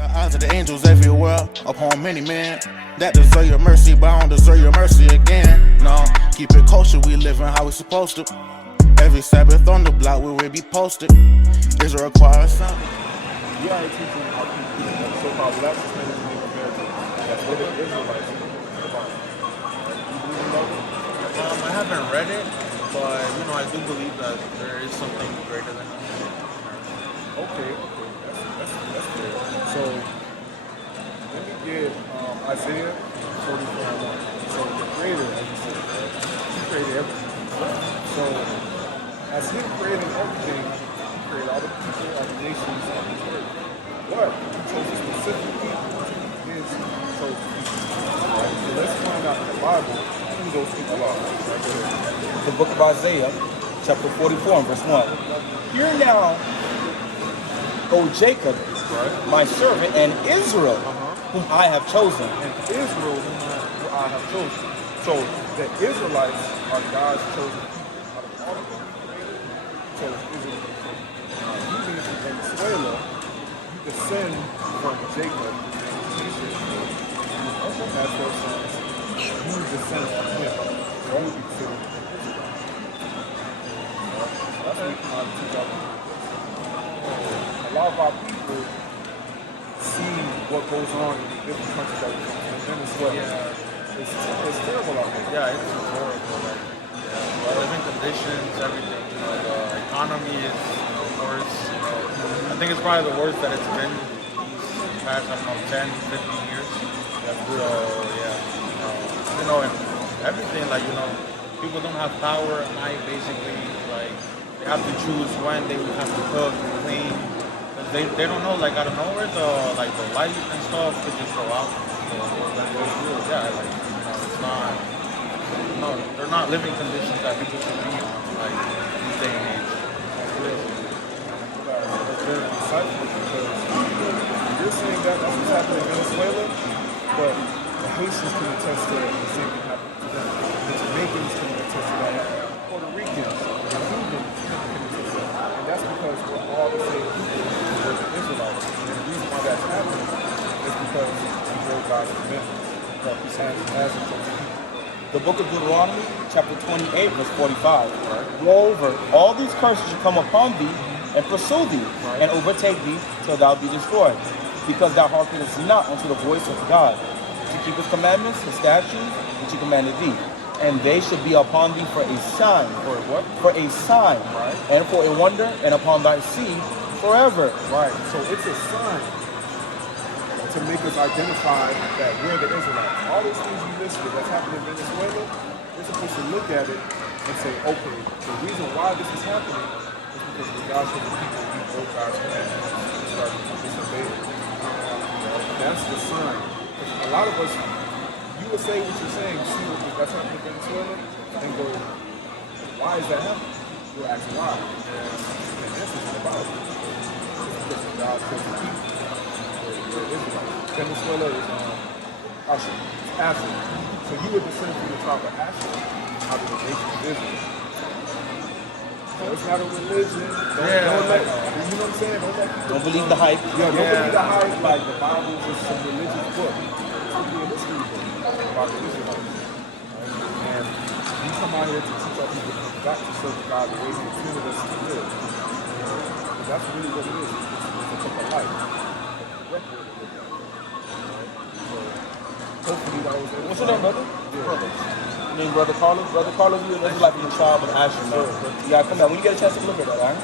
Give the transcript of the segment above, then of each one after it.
The eyes of the angels everywhere upon many men that deserve your mercy, but I don't deserve your mercy again. No, keep it kosher, we living how we supposed to. Every Sabbath on the block where we be posted. Is a required something. We are teaching our people so-called black Hispanic Native Americans that what the Israelites do. I haven't read it, but I do believe that there is something greater than us. Okay, that's fair. So let me get Isaiah 44:1. So the Creator, as you said, He created everything. So as He created everything, He created all the people, all the nations, all the earth. But He chose specifically His chosen people. Right? So let's find out in the Bible who those people are. Right there. The book of Isaiah, chapter 44, and verse 1. Hear now, O Jacob, my servant, and Israel, whom I have chosen. And Israel, whom I have chosen. So the Israelites are God's chosen people. Out of all the people He created, He chose Israel. You being from Venezuela, you descend from Jacob and Jesus. Also has those sons. You descend from him. You only be considered Israelites. That's what we come out of 2000. A lot of our people see what goes on in different countries that we come from. Venezuela. Yeah. It's terrible out there. Yeah, it's horrible. Like, living conditions, everything. The economy is worse. I think it's probably the worst that it's been these past, 10, 15 years. So, and everything, people don't have power at night, basically. Like, they have to choose when they would have to cook and clean. They don't know, out of nowhere, the light and stuff could just go out. It's not, they're not living conditions that people should be on, these day and age. That's very insightful because you're saying that that's what's happening in Venezuela, but the Haitians can attest to the same thing happening to them. The Jamaicans can attest to that. Puerto Ricans, the Cubans can attest to that. And that's because we're all the same people. We're the Israelites. And the reason why that's happening is because we hold God's commandments. That He has a chosen people. The book of Deuteronomy, chapter 28, verse 45. Moreover, all these curses shall come upon thee, and pursue thee, and overtake thee, till thou be destroyed. Because thou hearkenest not unto the voice of God, to keep His commandments, His statutes, which He commanded thee. And they shall be upon thee for a sign. For a what? For a sign. And for a wonder, and upon thy seed forever. Right. So it's a sign to make us identify that we're the Israelites. All those things you listed that's happening in Venezuela, we're supposed to look at it and say, okay, the reason why this is happening is because the God's chosen people, we broke God's commandments. We started to disobey it. That's the sign. A lot of us, you would say what you're saying, see that's happening in Venezuela, and go, why is that happening? You'll ask why. And the answer is in the Bible. It's because of God's chosen people. Venezuela is Asher. So you would descend from the tribe of Asher out of the nation of Israel. So it's not a religion. Don't let, you know what I'm saying? Don't believe the hype. Yeah, don't believe the hype. Like the Bible is just some religious book. It's really a history book about the Israelites. And we come out here to teach our people to come back to serve God the way He intended us to live. Because that's really what it is. It's a book of life. Hopefully that was it. What's your name, brother? Yeah. Your name, Brother Carlos? Brother Carlos, you look like you're a child of Asher, man. Yeah, come on. When you get a chance to look at that, all right?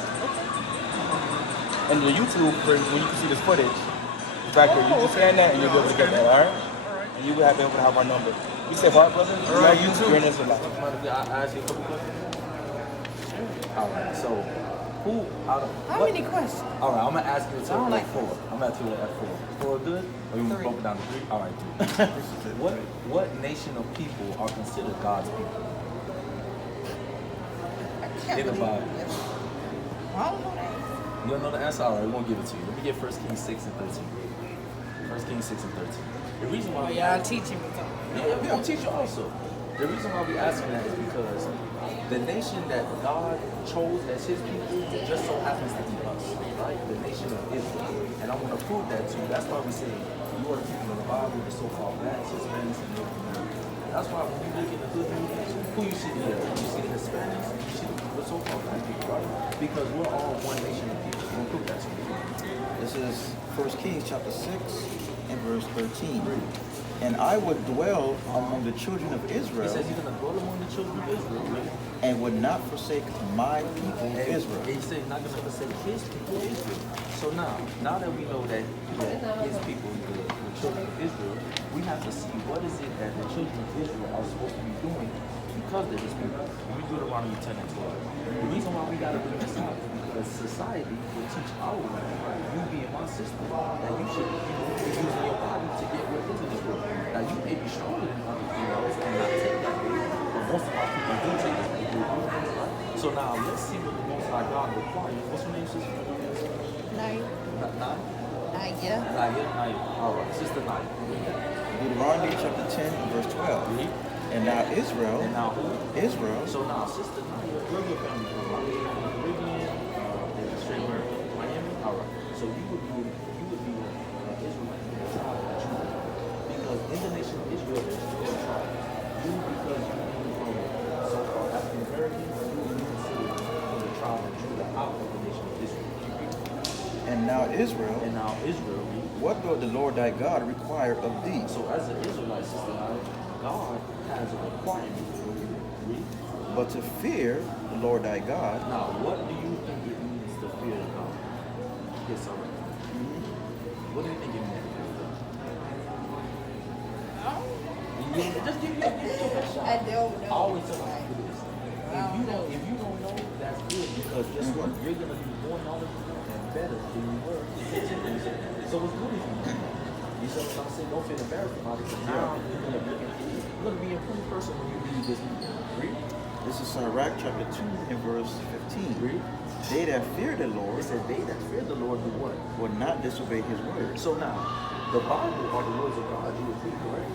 And the YouTube, when you can see this footage, it's back here. You just scan that and you'll be able to get that, all right? And you will have to have our number. You said, all right, brother? All right, you too. You're an Israelite. I ask you a couple questions. All right, so who out of How many questions? All right, I'm gonna ask you to like 4. I'm gonna ask you at 4. 4 good? Or you want to bump it down to 3? All right, 3. What nation of people are considered God's people? In the Bible. I don't know that. You don't know the answer? All right, we won't give it to you. Let me get 1 Kings 6 and 13. 1 Kings 6 and 13. The reason why y'all teaching me something. Yeah, we're gonna teach you also. The reason why we asking that is because the nation that God chose as His people just so happens to be us. right? The nation of Israel. And I want to prove that too. That's why we say you are the people of the Bible, the so-called blacks, Hispanics, and Native Americans. That's why when you look at the good movies, who you see there? You see the Hispanics, you see the so-called black people, right? Because we're all one nation of people. We'll prove that to you. This is 1 Kings chapter 6 and verse 13. And I would dwell among the children of He Israel says he's going to dwell among the children of Israel, right? and would not forsake my people Israel. He said he's not going to forsake his people Israel. So now that we know that his people, the children of Israel, we have to see what is it that the children of Israel are supposed to be doing because they're his people. We do it around 10 and 12. The reason why we got to bring this out is because society will teach our women, you being my sister, that you should be using your body to get rid into this world. Now you may be stronger than other females and not take that bait, but most of our people do take this bait. So now let's see what the Most High God requires. What's your name, sister? Naya. Naya? Naya. Naya. All right, sister Naya. Deuteronomy chapter 10 and verse 12. Read. And now Israel, And now who? Israel, So now, sister Naya, where your family from? From the Caribbean, straight Miami. All right. So you would be an Israelite from the tribe of Judah, because in the nation of Israel there's 12 tribes. You, because you come from so-called African American, you would be considered from the tribe of Judah out of the nation of Israel. and now Israel, And now Israel. what doth the Lord thy God require of thee? So as an Israelite, sister Naya, God has a requirement for you. Read. But to fear the Lord thy God, Now, what do you think it means to fear God? Yes, sir. What do you think it means? Just give me your best shot. I don't know. I always tell my people this. If you don't know, that's good, because guess what? You're gonna be more knowledgeable and better than you were 15 years ago. So it's good if you know. You see what I'm saying? Don't feel embarrassed about it, because now you're gonna be a improved person when you read this book. Read. this is Sirach chapter 2 and verse 15. Read. They that fear the Lord It says, they that fear the Lord do what? will not disobey his words. So now, the Bible are the words of God, you agree, correct?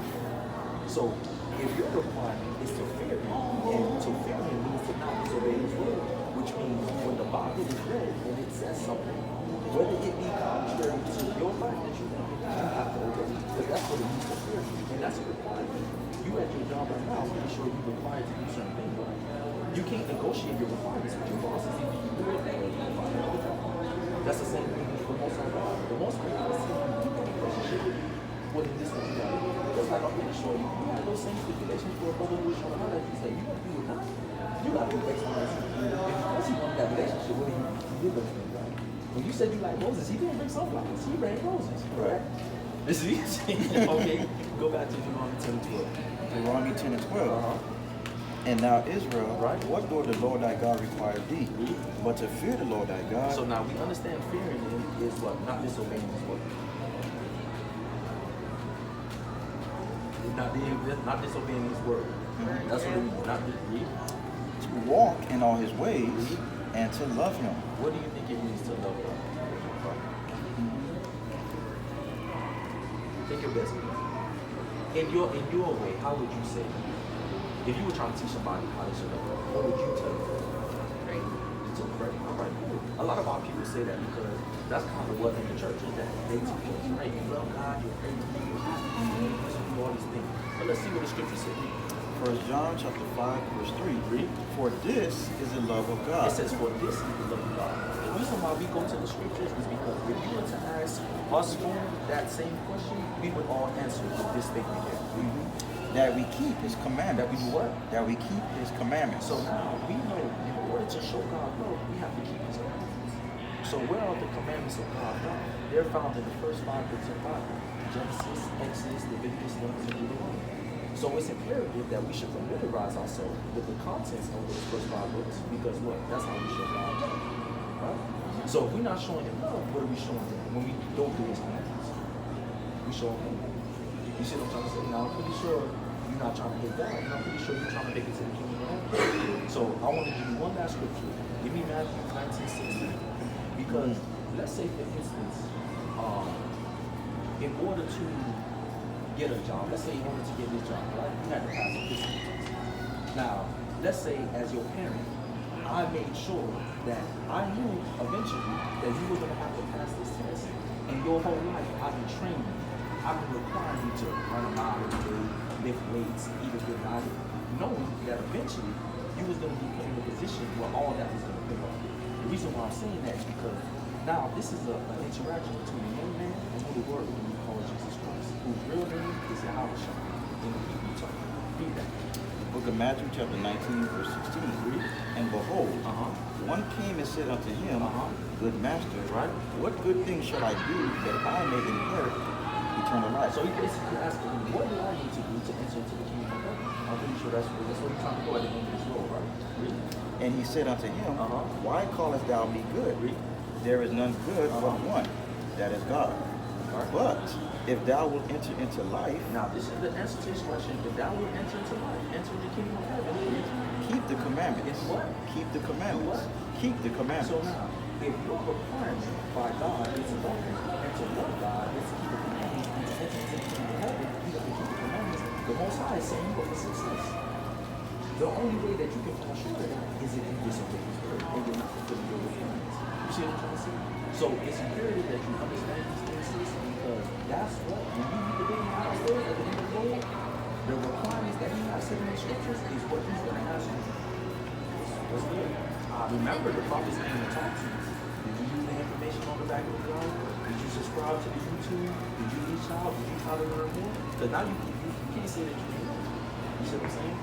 So, if your requirement is to fear him, and to fear him means to not disobey his word, which means when the Bible is read and it says something, whether it be contrary to your life that you want, you have to obey, because that's what it means to fear him, and that's a requirement. You at your job right now, pretty sure you're required to do certain things, right? You can't negotiate your requirements with your bosses if you do it. That's the same thing with the Most High God. The Most High God is saying you keep a relationship with me. Well, then this is what you got to do. Just like I'm pretty sure you have those same stipulations for a brother who is trying to holler at you. Say, you got to do it now. You got to do X, Y, and Z. And because he wanted that relationship with you, you did those things, right? When you said you like Moses, he didn't bring sunflowers. He brought roses, correct? This is easy. Okay, go back to Deuteronomy 10 and 12. Deuteronomy 10 and 12. And now Israel, Right. what doth the Lord thy God require of thee? Read. But to fear the Lord thy God, So now we understand fearing him is what? Not disobeying his word. Not disobeying his word. That's what it means. Not read. to walk in all his ways, and to love him. What do you think it means to love God? Think your best. In your way, how would you say? If you were trying to teach somebody how they should love God, what would you tell them? Pray. To pray. All right. A lot of our people say that because that's kind of what in the church is that they teach us, right? You love God, you pray to Him, you do all these things. But let's see what the scripture says. 1 John chapter 5 verse 3. Read. For this is the love of God. It says, for this is the love of God. The reason why we go to the scriptures is because if you were to ask us for that same question, we would all answer with this statement here. That we keep his commandments. That we do what? That we keep his commandments. So now we know in order to show God love, we have to keep his commandments. So where are the commandments of God found? They're found in the first 5 books of the Bible. Genesis, Exodus, Leviticus, Numbers, and Deuteronomy. So it's imperative that we should familiarize ourselves with the contents of those first 5 books, because what? That's how we show God love. Right? So if we're not showing him love, what are we showing him when we don't do his commandments? We show him love. You see what I'm trying to say? Now I'm pretty sure you're not trying to hit God, and I'm pretty sure you're trying to make it to the kingdom of heaven. So I want to give you one last scripture. Give me Matthew 19:16. Because let's say for instance, in order to get a job, let's say in order to get this job, right? You had to pass a physical test. Now, let's say as your parent, I made sure that I knew eventually that you were going to have to pass this test. And your whole life, I've been training you. I've been requiring you to run a mile every day, lift weights, eat a good diet, knowing that eventually you was going to be put in a position where all that was going to come up. The reason why I'm saying that is because now this is an interaction between a young man and who the word we call Jesus Christ, whose real name is Yahawah in the Hebrew tongue. Read that. Book of Matthew chapter 19 verse 16. Read. And behold, one came and said unto him, Good master, what good thing shall I do that I may inherit eternal life? So he basically asking him, what do I need to do to enter into the kingdom of heaven? I'm pretty sure that's what he's trying to go at the end of this role, right? Read. And he said unto him, Why callest thou me good? There is none good but one, that is God. But if thou wilt enter into life, Now this is the answer to his question. If thou wilt enter into life, enter the kingdom of heaven. keep the commandments. It's what? Keep the commandments. Keep the commandments. So now, if your requirement by God is to love Him and to love God is to keep the commandments and to enter into the kingdom of heaven, you have to keep the commandments. The Most High is saying you go for success. The only way that you can fall short of that is if you disobey His word and you're not fulfilling your requirements. You see what I'm trying to say? So it's imperative that you understand these things, sis, because that's what, when you meet the day in the house there at the end of the road, the requirements that He has set in the scriptures is what He's going to ask you. What's good? Remember, the prophets came to talk to you. Did you use the information on the back of the line? Did you subscribe to the YouTube? Did you reach out? Did you try to learn more? Because now you can't say that you didn't know. You see what I'm saying?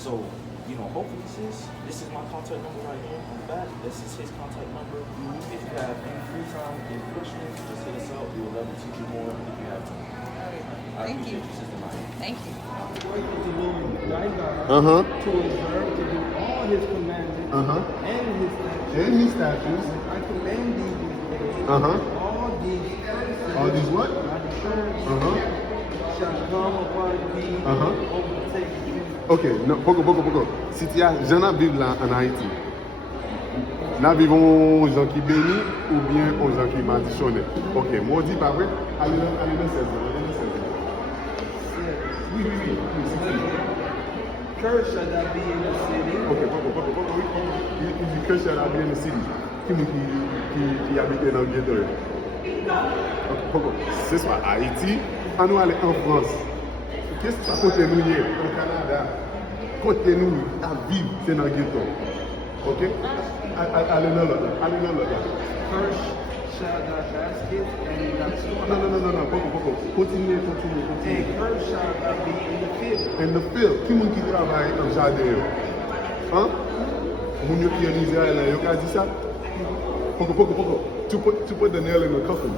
So, you know, hopefully, sis, this is my contact number right here on the back. This is his contact number. If you have any free time, any questions, just hit us up. We would love to teach you more if you have time. I Thank you. appreciate you, Sister Maya. Thank you. To Lord thy God, to observe, to do all His commandments and His statutes. I command thee this day. All these what? shall come upon thee, overtake thee. Ok, poko. Si tu as, j'en ai vivre là en Haïti. Nous vivons aux gens qui bénissent ou bien aux gens qui malditionnaient. Ok, moi dis pas vrai. Allez dans 16 Oui. Cursed shall thou be in the city. Ok, poko. Il dit que shall I be in the city. Qui habite dans le ghetto. Poko, c'est soit Haïti, on nous aller en France. Qu'est-ce que ça côté nous hier au Canada? Côté nous à vivre, c'est dans le ghetto. Ok? Allez dans l'autre. Cursed shall thy basket and thy store. Non, poko. Continue. And cursed shall thou be in the field. In the field, qui moun qui travaille dans le jardin? Hein? Moun yo qui en Israël, yo ka dit ça? Poko. Tu peux donner le coffin.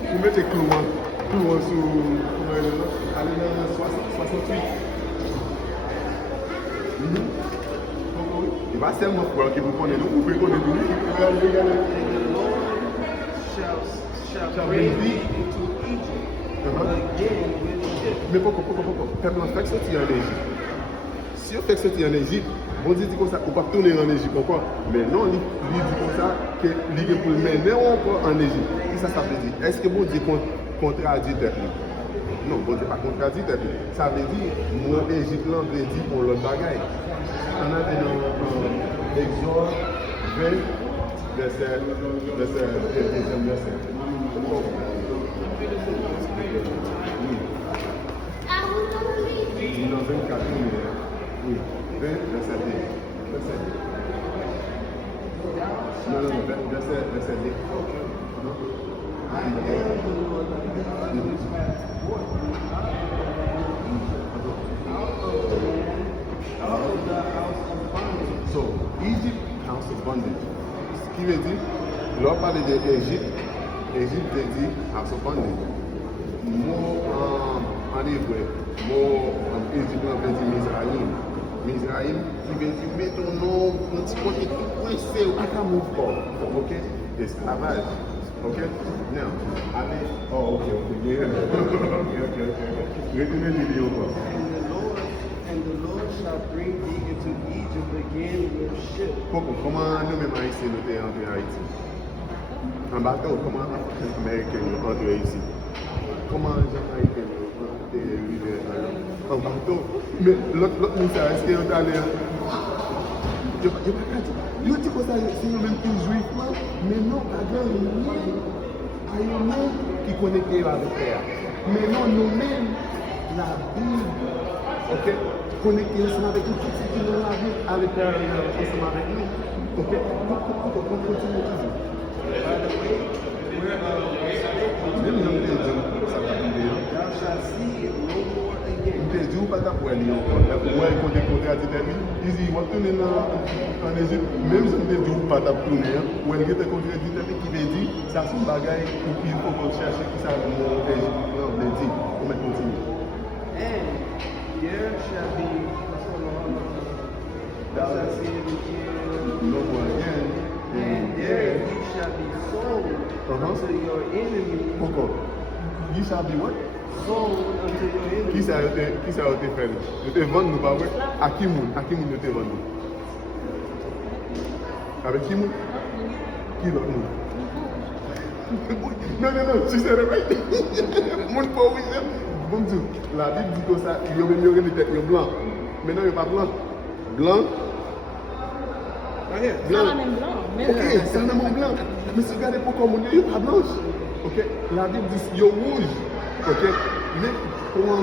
Tu mets tes clous sur... Allez dans 68. Il va seulement pour que vous connaissez, vous pouvez connaître lui. And the Lord shall bring thee into Egypt again with ships. Mais poko. Peuple fait que sortir en Égypte. Si on fait que sortir en Égypte, bon Dieu dit comme ça, on va tourner en Égypte encore. Mais non, il dit comme ça, que l'idée pour le mener encore en Égypte. Qu'est-ce que ça veut dire? Est-ce que bon Dieu contradit le peuple? Non, bon Dieu pas contradit le peuple. Ça veut dire, mon Égypte là, veut dire pour l'autre bagaille. On a dans Exode 20, verset. Dans 24, oui. 20, verset 2. Non, verset 2. I am the Lord thy God, which hath brought thee out of the house of bondage. So, Egypt, house of bondage. Ce qui veut dire, l'on parle d'Égypte, Égypte veut dire house of bondage. Mot en hébreu, mot en Égypte veut dire Mizraïm, qui veut dire mets ton nom, un petit côté tout coincé, ou pas move corps. Ok? Esclavage. Ok? Now, allez. Oh, ok. Yeah. Ok. Retournez l'idée au corps. And the Lord shall bring thee into Egypt again with ships. Comment nous-mêmes haïtiens nous sommes entrés en Haïti? En bateau, comment les Américains nous sont entrés ici? Comment les Américains nous sont arrivés en bateau? Mais l'autre ministère, est-ce qu'ils sont allés? Yo dis que ça, c'est eux-mêmes qui jouent, mais non, pas grand à eux-mêmes qui connectent avec terre. Mais non, nous-mêmes, la Bible, ok, connecter ensemble avec nous, tout ce qui est dans la vie, avec ensemble avec nous. Ok, on continue toujours. Même nous, ça va arriver. Dit ou pas pour aller encore. Ouais, quand des contrats déterminés, ils disent, on tourne en Égypte, même si on dit ou pas pour tourner, ou elle est un contrat déterminé qui veut dire, ça c'est un bagage pour qu'il faut qu'on cherche qui ça nous Égypte. Non, on dit, on va continuer. And there shall be no more again. and there ye shall be sold unto your enemy. Pourquoi? You shall be what? Sold unto your enemy. Qui ça a été fait? Nous te vendons, nous pas vrai? À qui moun nous te vendons? Avec qui moun? Qui l'autre moun? Non, tu sais le right? Moun pas oui, bon Dieu, la Bible dit comme ça, il y a même des têtes blanc. Mais non, il n'y a pas blanc. Blanc? Blanc. Ok, c'est un homme blanc. Mais si vous regardez pourquoi mon Dieu, il n'est pas blanche. Ok, la Bible dit, il y a rouge. Ok, mais pour en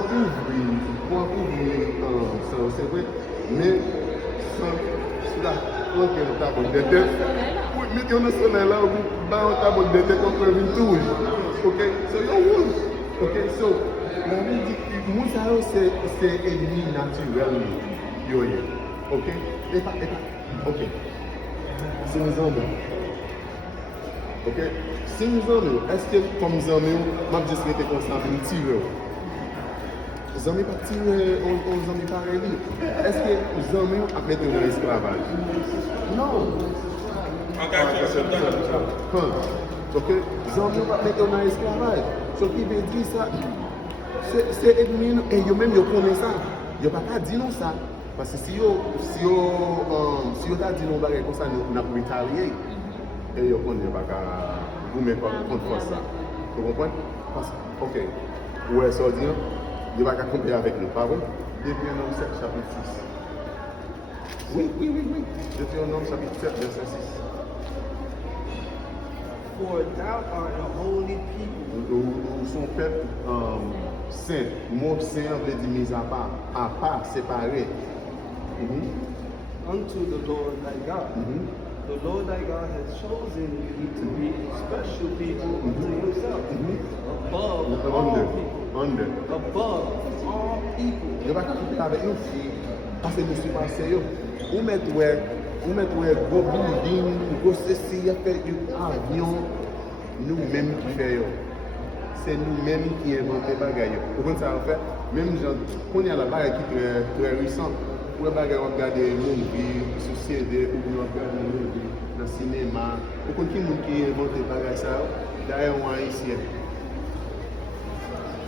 couvrir, c'est vrai, mais sans la planque de ta bonne tête. Oui, mettez un soleil là, vous battez ta bonne tête contre une touche. Ok, so il y a rouge. Ok, so, la Bible dit, Moussa, c'est ennemi naturel. Yo, ok, ok. C'est nous en ok? Si nous en est-ce que comme nous en m'a juste été constant de tirer? Nous en pas tirer aux amis pareil. Est-ce que nous en a mettre dans l'esclavage? Non. Ok? Nous en pas mettre dans l'esclavage. Ce qui veut dire ça, c'est ennemi et eux-mêmes ils connaissent ça. Ils ne peuvent pas dire non ça. Parce que si vous avez dit non, comme ça, nous avons retalié. Et vous ne pouvez pas vous mettre contre ça. Vous comprenez? Parce que, ok, ouais, ça veut dire, vous ne pouvez pas comparer avec nous, pas vrai? Deutéronome 7, chapitre 6. Oui. Deutéronome chapitre 7, verset 6. For thou art a holy people. Son peuple saint, mot saint veut dire mis à part, séparé. Unto the Lord thy God. The Lord thy God has chosen you to be a special people unto himself, above all people. Above all people. Je ne vais pas couper avec nous parce que nous sommes passés. Où mettre gros building, gros ceci, avion, nous-mêmes qui faisons. C'est nous-mêmes qui inventons les bagages. Vous comprenez ça en fait? Même gens, quand il y a la bagaille qui est très récente, pour les bagages, on regarde des movies, sociétés, ou on regarde des movies dans le cinéma. Vous comprenez qui invente les bagages ça? D'ailleurs, on a ici.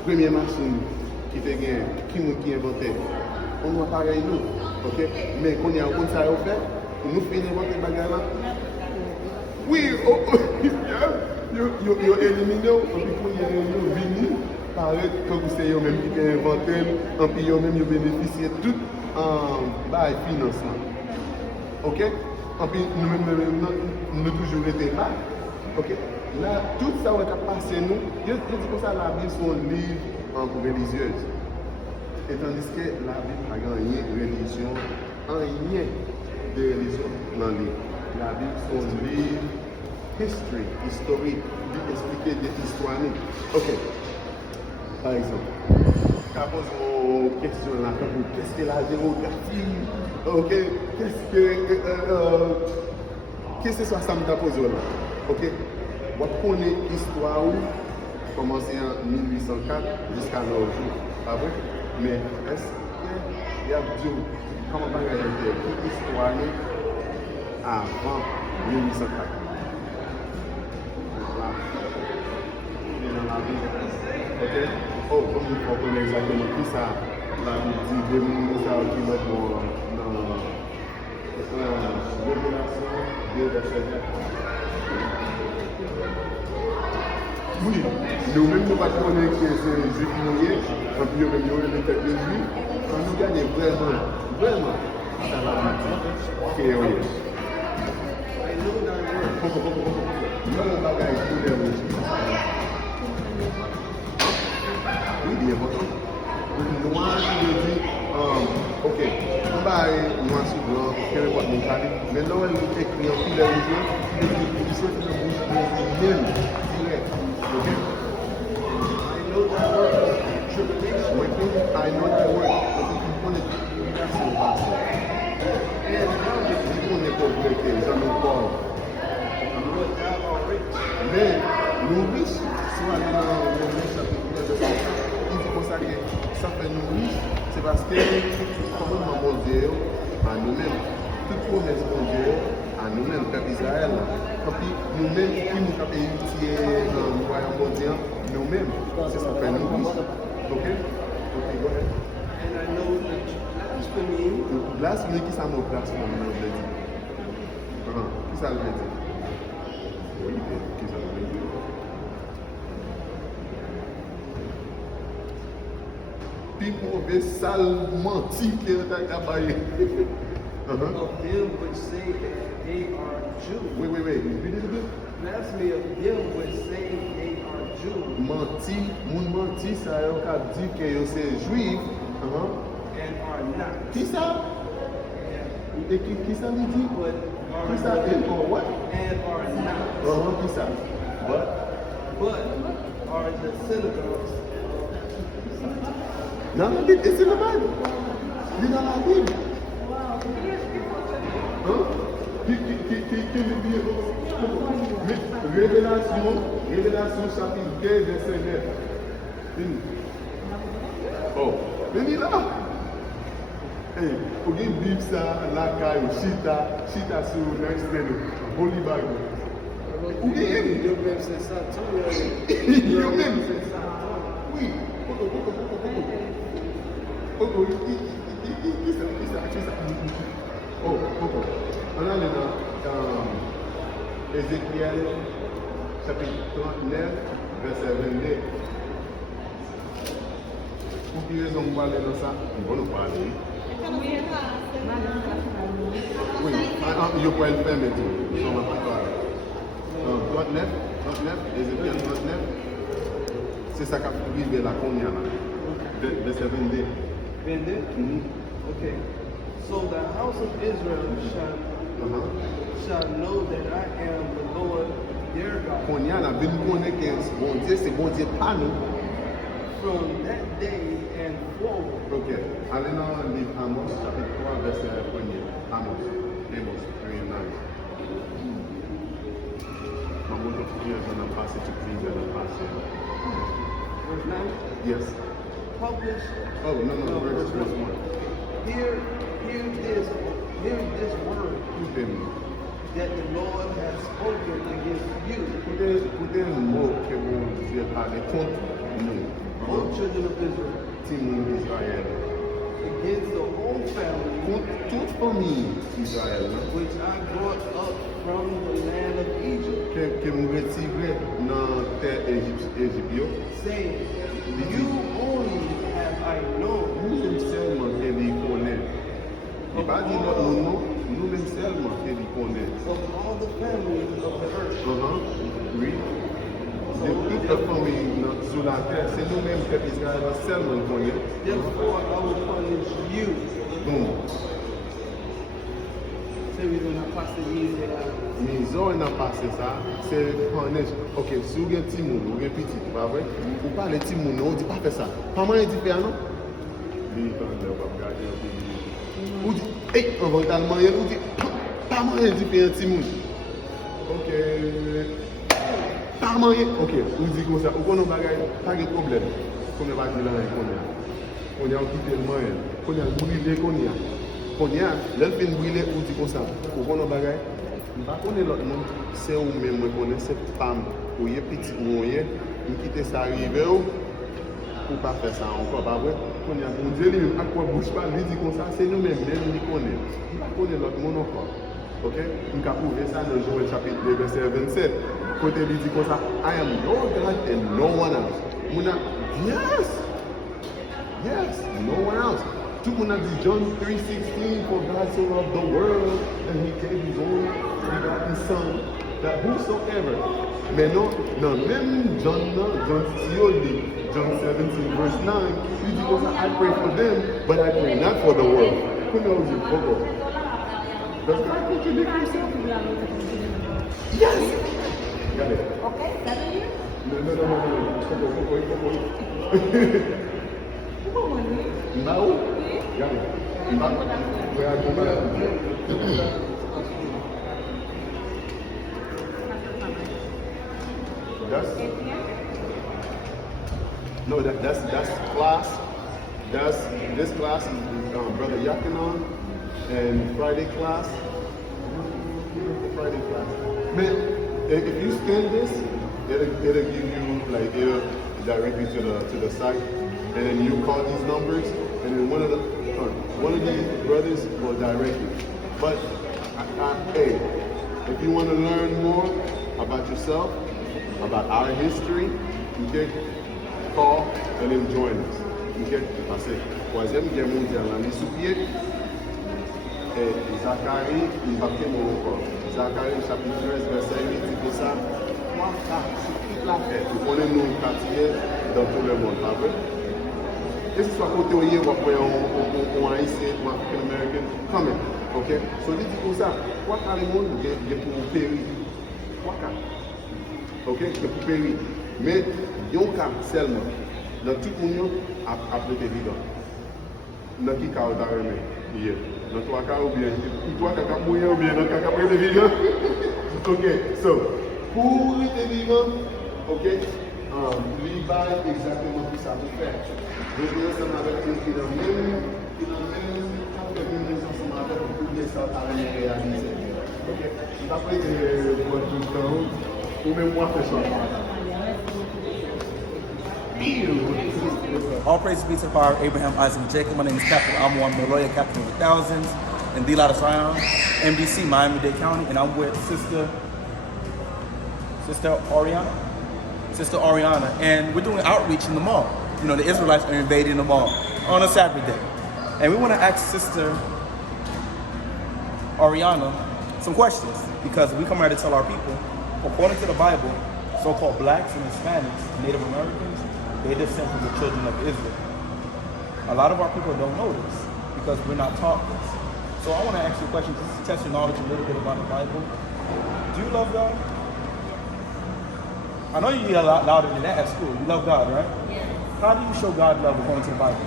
Première machine qui fait gagner, qui inventait. On a pareil nous, ok? Mais quand il y a un ça à faire, nous faisons inventer les bagages là. Oui, yo éliminé, et puis quand yo venu, paraît que vous êtes même qui ont inventé, et puis yo même bénéficié tout en bas financement. Ok? Et puis nous toujours été là. Ok? Là, tout ça va passer nous. Je dis comme ça, la Bible sont livre religieuse. Et tandis que la Bible a gagné religion, rien de religion dans le livre. La Bible sont livre historique, d'expliquer des histoires. Ok. Par exemple, quand on pose aux questions là, qu'est-ce que la géographie? Ok. Qu'est-ce que ça me pose là? Ok. On connaît l'histoire commencé en 1804 jusqu'à nos jours. Pas vrai? Mais est-ce qu'il y a du comment on va regarder l'histoire avant 1804? Dans la vie. Ok? Oh, comme il faut connaître exactement tout ça, la vie dit de nous, ça qui va dans Révélation 2, verset 9. Oui, nous-mêmes, nous ne pouvons pas connaître que c'est juif mouillé, et puis nous-mêmes, nous les têtes de juifs. Quand nous regardons vraiment, Ça va KOS. I know thy works. Non, bagay pou lè wè. Oui, bien important. Noir, je dis, ok, on va noir sur blanc, quel est votre mentality? Mais là, elle écrit en couleur rouge, il souhaite le bouche même, direct. Ok? I know thy works. Tribulation. I know that word. Parce qu'il connaît tribulation passée. And poverty. Il connaît pauvreté, jamais pauvre. But thou art rich. Mais, nous riches, soit dans le chapitre de ça, il dit comme ça que ça fait nous riches, c'est parce que, comme on mon Dieu, à nous-mêmes, toute promesse de Dieu, à nous-mêmes, peuple Israël, et puis nous-mêmes, qui nous avons héritié dans le royaume mondial, nous-mêmes, c'est ça fait nous riches. Ok? Ok, go ahead. And I know that blasphemy. Blasphème, qui ça mot blasphème, je l'ai dit? Qui ça le dit? Oui, qui ça le dit? Puis mauvais, sale, menti, qui est abayé. Of them which say that they are Jews. Oui, repeat it again. Blasphemy of them which say they are Jews. Menti, moun menti, ça yon ka di que yo se juif. And are not. Qui ça? Et qui ça lui dit? But Qui are ça? Et or what? and are not. Qui ça? What? But are the synagogues. Dans la Bible, et c'est le Bible. Il est dans la Bible. Révélation chapitre 2, verset 9. Oh, venez là. Hey, pour qu'il vive ça, la caille, chita sur l'extérieur, Holy Bible. Ou bien, Yo même c'est ça tout. yo même. Oui. Qui ça? Oh, on a dans Ézéchiel, chapitre 39, verset 22. Pour quelle raison on parle de ça? On va nous parler. Oui, je peux le faire maintenant. On va pas parler. 39, Ézéchiel 39, c'est ça qu'a privé la combien là? Verset 22. Vended? Okay. So the house of Israel shall know that I am the Lord their God. Qu'on y a la Bible connaît que bon Dieu, c'est bon Dieu pas nous. From that day and forward. Ok. Allez dans le livre Amos, chapitre 3, verset 1er. Amos 3 and 9. Maman, tu viens de passer, tu viens de passer. Verse 9. Yes. Publish. Oh, no, verse 1. Hear this word that the Lord has spoken against you. Écoutez un mot que vous Dieu parle contre nous. O children of Israel. Timon d'Israël. Against the whole family. Contre toute famille d'Israël. Which I brought up from the land of Egypt. Que nous retiré dans la terre égyptienne. Saying, you only have I known. Nous seulement qu'elle y connaît. Il va dire notre nom, nous seulement qu'elle y connaît. Of all the families of the earth. Oui. De toute la famille sur la terre, c'est nous-mêmes que Israël seulement connaît. Therefore I will punish you. C'est lui qu'on a passé Mais ils ont passé ça, c'est punish. Ok, si vous avez un petit monde, vous avez un petit, pas vrai? Vous parlez de petit monde, on dit pas faire ça. Pas mal de faire, non? Oui, quand on va regarder un peu. Vous dites, hey, on va dans le moyen, vous dites, pas moyen de faire un petit monde. Ok. Pas moyen. Ok, vous dites comme ça, vous connaissez pas de problème. Qu'on ne va pas dire là, qu'on a quitté le moyen, qu'on a brûlé, qu'on a. Qu'on a, l'elfine brûlé, vous dites comme ça. Vous connaissez pas de l'autre monde, c'est vous-même qui connaissez cette femme, ou y a petit moyen, vous quittez ça arrivé, ou pas faire ça encore, pas vrai? Qu'on a, mon Dieu, lui, à quoi bouge pas, lui dit comme ça, c'est nous-mêmes, même nous connaissons. Vous ne connaissez l'autre monde encore. Ok? Nous avons prouvé ça dans Joël chapitre 2, verset 27. Côté lui dit comme ça, I am your God and no one else. Yes! Yes! No one else. Tout le monde a dit John 3:16, for God so loved the world that he gave his only begotten son, that whosoever. Mais non, même John 17 verse 9, he goes, I pray for them, but I pray not for the world. Who knows you? Does God contradict himself? Yes! Got it. Okay, 7 years? No. Now? Got it. Where I go back. That's class. This class is Brother Yakinon, and Friday class. Man, if you scan this, it'll give you it'll direct you to the site, and then you call these numbers, and then one of these brothers will direct you. But hey, if you want to learn more about yourself, about our history, okay, call and then join us. Okay, parce que troisième guerre mondiale l'année sous pied, et Zacharie, il va faire mon corps. Zacharie chapitre 13 verset 8, il dit ça. Trois cas sur toute la fête. Vous connaissez nos quartiers dans tout le monde, pas vrai? Et ce soit côté où il y a un haïtien, un African American, coming, ok? So dit comme ça, trois cas le monde, il y a pour périr. Trois cas. Ok, il y a pour périr. Mais il y a un cas seulement. Dans tout le monde, après évident. Dans qui cas on a remis hier? Dans trois cas ou bien? Trois cas ou bien dans cas après évident? Ok, so, pour être vivant, ok, lui va exactement ce que ça peut faire. Je vais ensemble avec une qui dans le même, ensemble avec pour bien ça à réaliser. Ok, d'après que moi tout le temps, ou même moi faire ça. All praise be to the Father, Abraham, Isaac, and Jacob. My name is Captain Ahhad, I'm a lawyer, Captain of the Thousands, in TheeLightOfzion, MDC, Miami Dade County, and I'm with Sister Ariana, and we're doing outreach in the mall. You know, the Israelites are invading the mall on a Saturday, and we want to ask Sister Ariana some questions, because we come here to tell our people, according to the Bible, so-called blacks and Hispanics, Native Americans, they descend from the children of Israel. A lot of our people don't know this because we're not taught this. So I want to ask you a question just to test your knowledge a little bit about the Bible. Do you love God? I know you yell a lot louder than that at school. You love God, right? Yes. How do you show God love according to the Bible?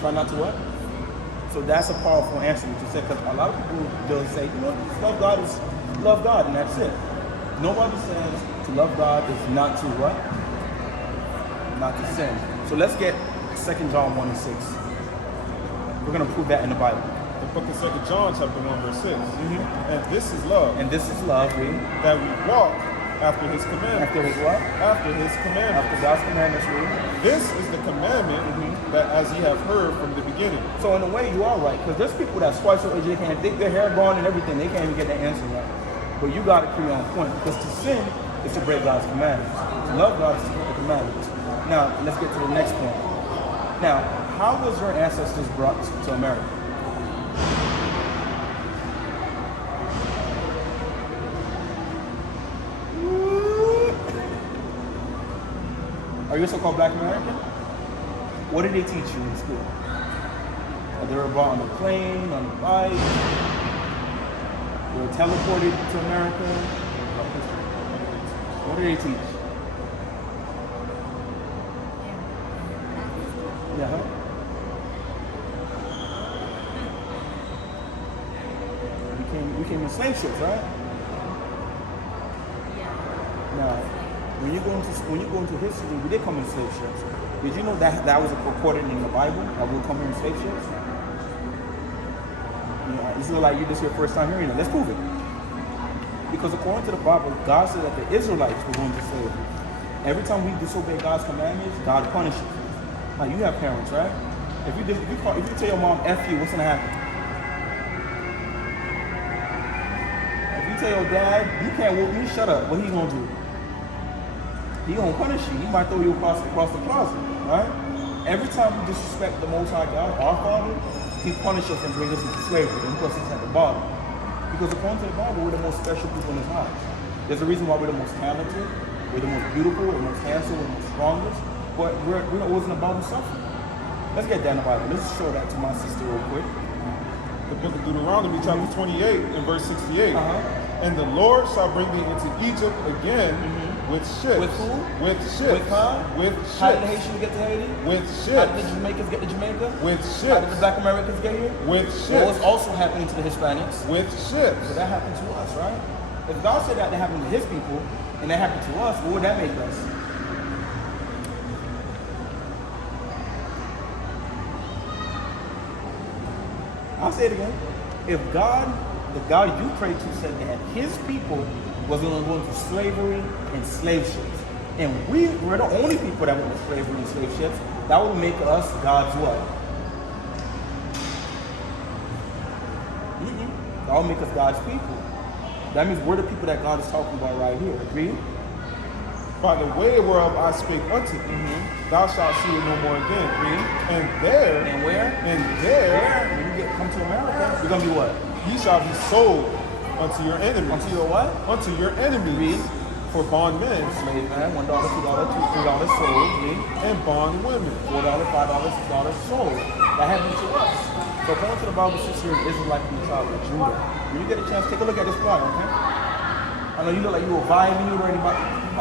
Try not to what? So that's a powerful answer what you said, because a lot of people will say, you know, love God, and that's it. Nobody says to love God is not to what? Not to sin. So let's get 2 John 1:6. We're going to prove that in the Bible. The book of 2 John chapter 1 verse 6. And this is love. And this is love, read. That we walk after his commandments. After his what? After his commandments. After God's commandments, read. This is the commandment that as ye have heard from the beginning. So in a way, you are right, because there's people that's twice your age, they can't think their hair gone and everything, they can't even get the answer right. But you got to be on point, because to sin is to break God's commandments. To love God is to keep the commandments. Now, let's get to the next point. Now, how was your ancestors brought to America? Are you a so-called Black American? What did they teach you in school? They were brought on a plane, on a bike, they were teleported to America. What did they teach? Yeah. We came in slave ships, right? Now, when you go into history, we did come in slave ships. Did you know that was recorded in the Bible? That we'll come in slave ships? Yeah, this is like you're just your first time hearing it. Let's prove it. Because according to the Bible, God said that the Israelites were going to slavery. Every time we disobey God's commandments, God punishes. Now you have parents, right? If you tell your mom F you, what's gonna happen? If you tell your dad, you can't whoop me, shut up, what he gonna do? He gonna punish you. He might throw you across the closet, right? Every time we disrespect the Most High God, our Father, He punishes us and brings us into slavery and puts us at the bottom. Because according to the Bible, we're the most special people in His eyes. There's a reason why we're the most talented, we're the most beautiful, we're the most handsome, we're the most strongest, but we're not always above and suffering. Let's get down the Bible. Let's show that to my sister real quick. The book of Deuteronomy, chapter 28, and verse 68. And the Lord shall bring thee into Egypt again with ships. With who? With ships. With huh? With ships. How did the Haitians get to Haiti? With How ships. did the Jamaicans get to Jamaica? With How did the ships. Black Americans get here? With What was ships. also happening to the Hispanics? With ships. So that happened to us, right? If God said that happened to His people, and that happened to us, what would that make us? I'll say it again. If God, the God you pray to, said that His people was going to go into slavery and slave ships, and we're the only people that went to slavery and slave ships, that would make us God's what? That would make us God's people. That means we're the people that God is talking about right here. Agree? By the way whereof I spake unto thee, thou shalt see it no more again. And there, And where? and there, When you come to America, you're going to be what? ye shall be sold unto your enemies. Unto your what? Unto your enemies for bondmen Slave man, $1, $2, $3 sold. Read. and bondwomen. $4, $5, $6 sold. That happened to us. So according to the Bible, since you're an Israelite from the tribe of Judah, when you get a chance, take a look at this plot, okay? I know you look like you were vibing, you were already about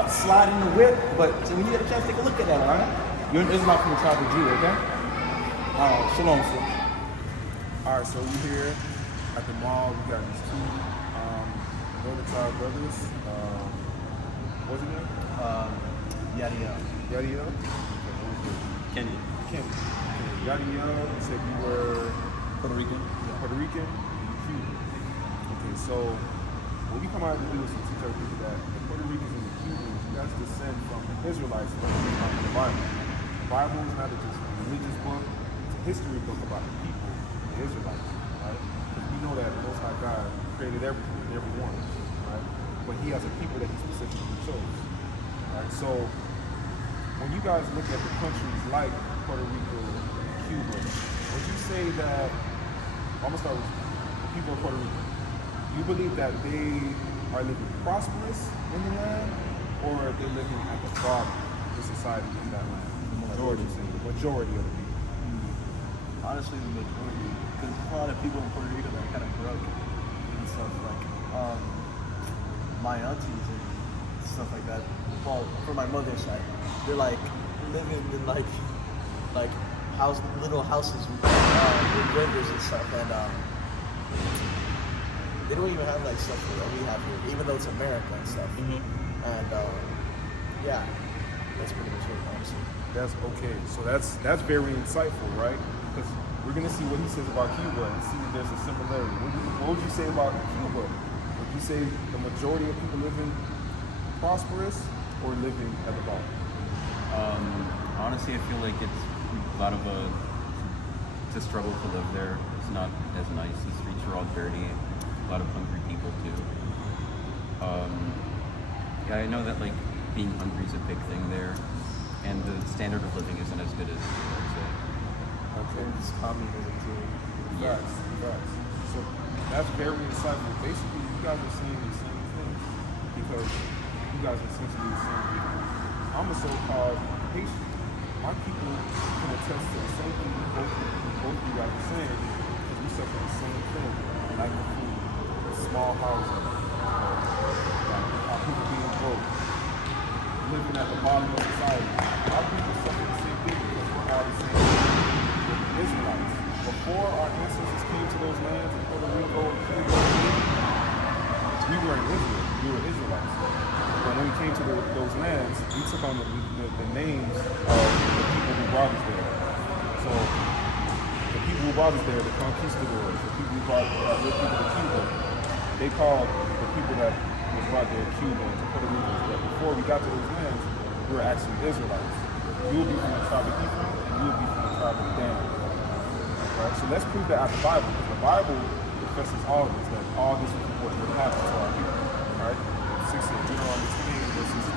to slide in the whip, but when you get a chance, take a look at that, all right? You're an Israelite from the tribe of Judah, okay? All right, shalom, sir. All right, so we're here at the mall. We got these two Northern Tribe brothers. What's his name? Yadiel. Kenny. Kenny. Yadiel said you were Puerto Rican. Puerto Rican and Cuban. Okay, so what we come out to do is to teach our people that the Puerto Ricans and the Cubans, you guys descend from the Israelites and from the Bible. The Bible is not just a religious book, it's a history book about the people, the Israelites, right? Because we know that the Most High God created everything and everyone, right? But He has a people that He specifically chose, right? So when you guys look at the countries like Puerto Rico, Cuba, would you say that, I'm gonna start with the people of Puerto Rico. Do you believe that they are living prosperous in the land, or are they living at the bottom of the society in that land? The majority of the people. Honestly, the majority, because a lot of people in Puerto Rico that are kind of broke and stuff like my aunties and stuff like that. Well, for my mother's side, they're like living in like little houses with windows and stuff, and they don't even have like stuff that we have here, even though it's America and stuff. And yeah, that's pretty much it, honestly. That's okay. So that's very insightful, right? Because we're gonna see what he says about Cuba and see if there's a similarity. What would you say about Cuba? Would you say the majority of people living prosperous or living at the bottom? Honestly, I feel like it's a lot of it's a struggle to live there. It's not as nice. The streets are all dirty. A lot of hungry people too. Yeah, I know that like being hungry is a big thing there, and the standard of living isn't as good as I'd say. Okay. It's communism too. Yeah. Facts. So that's very insightful. Basically, you guys are saying the same thing because you guys are essentially the same people. I'm a so-called Haitian. My people can attest to the same thing both of you guys are saying because we suffer the same thing. Like the food, the small houses, like our people being broke, living at the bottom of society. Our people suffer the same thing because we're all the same Israelites. Before our ancestors came to those lands in Puerto Rico and Cuba, we were in Israel. We were Israelites. But when we came to those lands, we took on the names of the people who brought us there. So the people who brought us there, the conquistadors, the people who brought the people to Cuba, they called the people that was brought there Cubans and Puerto Ricans. But before we got to those lands, we were actually Israelites. You will be from the tribe of Ephraim, and you will be from the tribe of Dan. Right? So let's prove that out of the Bible, because the Bible professes all of this, that all this is what would happen to our people. Right? 16, Deuteronomy 28, verse 16.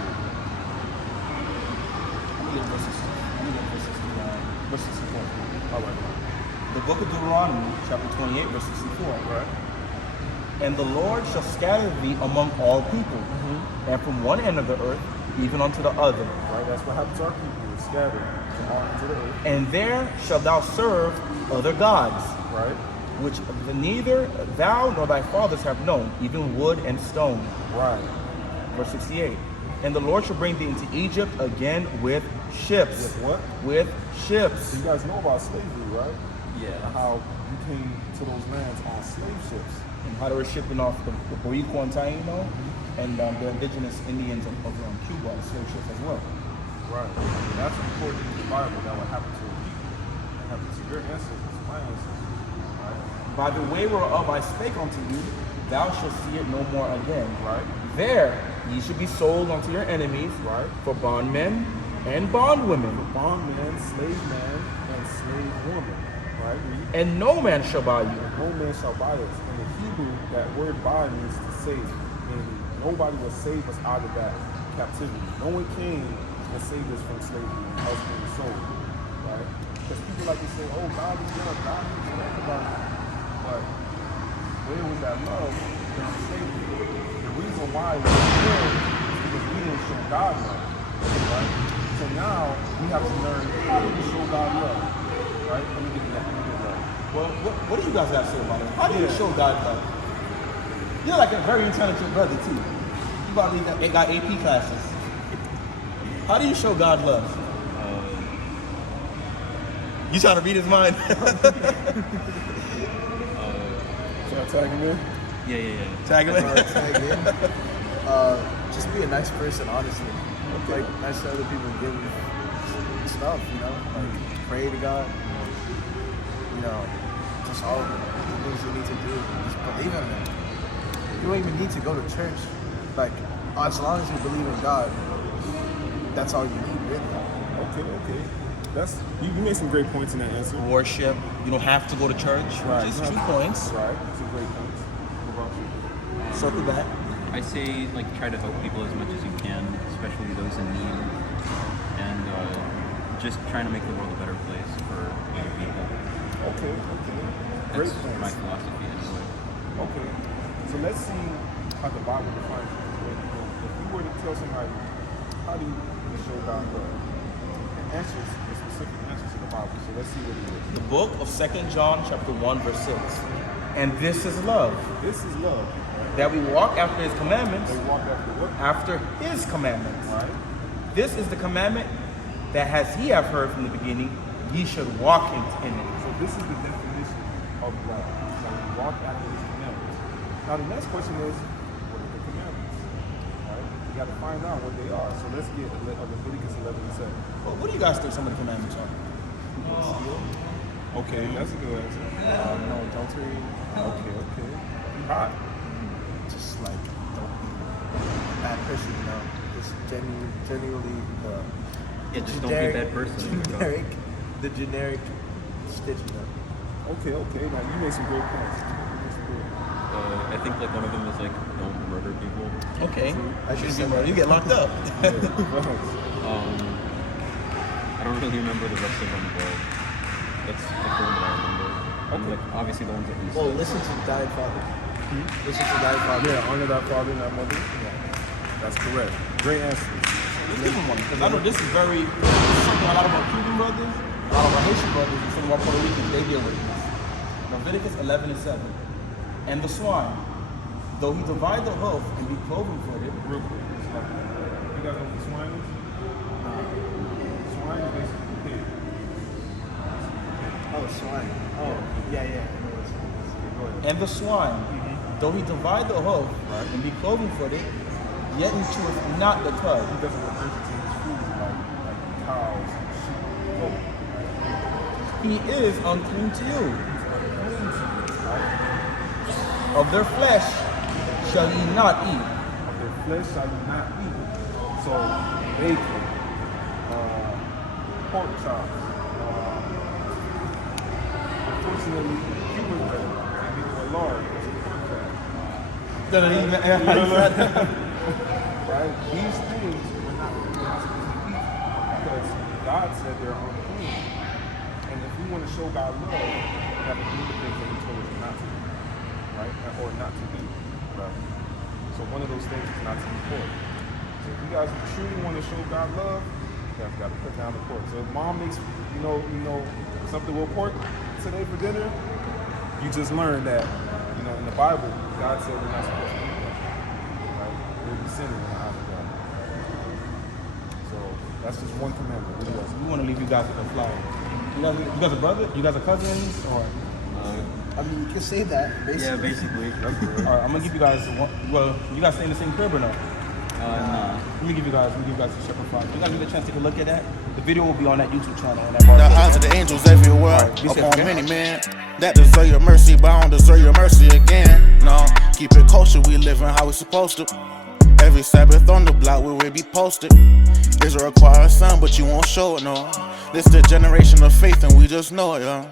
Deuteronomy chapter 28, verse 64. Right. And the Lord shall scatter thee among all people, and from one end of the earth even unto the other. Right. That's what happens to our people. We're scattered from all ends of the earth. And there shalt thou serve other gods, Right. which neither thou nor thy fathers have known, even wood and stone. Right. Verse 68. And the Lord shall bring thee into Egypt again with ships. With what? With ships. You guys know about slavery, right? Yeah. How you came to those lands on slave ships. And how they were shipping off the Boricua and Taino and the indigenous Indians of Cuba on slave ships as well. Right. And that's recorded in the Bible that would happen to a people. That happened to your ancestors, my ancestors. Right? By the way whereof I spake unto you, thou shalt see it no more again. Right. There ye should be sold unto your enemies, Right. for bondmen and bondwomen. Bondman, slave man, and slave woman. Right? Read. And no man shall buy you. No man shall buy us. In the Hebrew, that word buy means to save. And nobody will save us out of that captivity. No one came and saved us from slavery and us being sold. Right? Because people like to say, oh, God is love, God is everybody. But where was that love during slavery? The reason why we were killed is because we didn't show God love. Right? So now we have to learn how do we show God love. Right? Let me get that. Well, what do you guys have to say about it? How do you Yeah. show God love? You're like a very intelligent brother too. You probably got AP classes. How do you show God love? You trying to read his mind? Can I tag him in? Yeah. Tag him in. Tag in. Just be a nice person, honestly. Like, nice to other people, give them stuff, you know? Like, pray to God, you know, just all the things you need to do. Just believe in Him. You don't even need to go to church. Like, as long as you believe in God, that's all you need, really. Okay. That's you made some great points in that answer. Worship. You don't have to go to church. Right. Just 2 points. Right. It's a great point. What about you? Circle back. I say like try to help people as much as you can, especially those in need, and just trying to make the world a better place for other people. Okay. Great That's points. my philosophy anyway. Okay. So let's see how the Bible defines it. If you were to tell somebody, how do you show God love? Answers, the specific answers in the Bible. So let's see what it is. The book of 2 John chapter 1 verse 6. And this is love, This is love. that we walk after his commandments, They walk after what? after his commandments. Right. This is the commandment that has he have heard from the beginning, ye should walk in it. So this is the definition of love. So we walk after his commandments. Now the next question is, what are the commandments? Right? We got to find out what they are. So let's get Leviticus 11:7. Well, what do you guys think some of the commandments are? Okay, that's a good answer. No adultery. Okay. Hot. Just like, don't be a bad person, you know? Just genuinely Yeah, just don't be a bad person. the generic stitching up. Okay. Now you made some great points. I think like one of them is like don't murder people. Okay. I just said You get locked up. I don't really remember the rest of them, but that's like the one that I remember. And like obviously the ones that we Well, said. listen to Thy Father. Listen to Thy Father. Yeah, honor thy father and thy mother. That's correct. Great answer. Let's give them one, because I know this is very, something a lot of our Cuban brothers, a lot of our Haitian brothers, and some of our Puerto Ricans, they deal with this. Leviticus 11:7. And the swine, though he divide the hoof and be cloven footed, Real quick. You guys know what the swine is? Swine is basically a pig. Oh, swine. Oh, yeah. Go ahead. and the swine, though he divide the hoof and be cloven footed, yet he cheweth not the cud. He doesn't regurgitate his food like cows, sheep, goat. He is unclean to you. Of their flesh shall ye not eat. Of their flesh shall you not eat. So, bacon, pork chops, unfortunately, human bread, and even a lard, is a pork chop. Right? These things we're not supposed to eat because God said they're unclean. And if we want to show God love, haven't eaten the things that he told us not to eat, right? Or not to eat, rather. So one of those things is not to eat pork. So if you guys truly want to show God love, you guys got to put down the pork. So if mom makes, you know, something with pork today for dinner, you just learned that, you know, in the Bible, God said we're not supposed to eat that, right? We'll be sinning in the eyes of God. So that's just one commandment. What do you guys We want to leave you guys with a flower. You guys are brother? You guys are cousins? Or I mean, you can say that, basically. Yeah, basically. all right, I'm gonna give you guys one. Well, you guys stay in the same crib or no? Nah. Let me give you guys a separate file. You guys get a chance to take a look at that. The video will be on that YouTube channel. And The eyes of the angels everywhere, Alright, be safe, upon okay? many men that deserve your mercy, but I don't deserve your mercy again. No, keep it kosher, we living how we supposed to. Every Sabbath on the block where we be posted. Israel requires some, but you won't show it, no. This the generation of faith, and we just know it, yeah.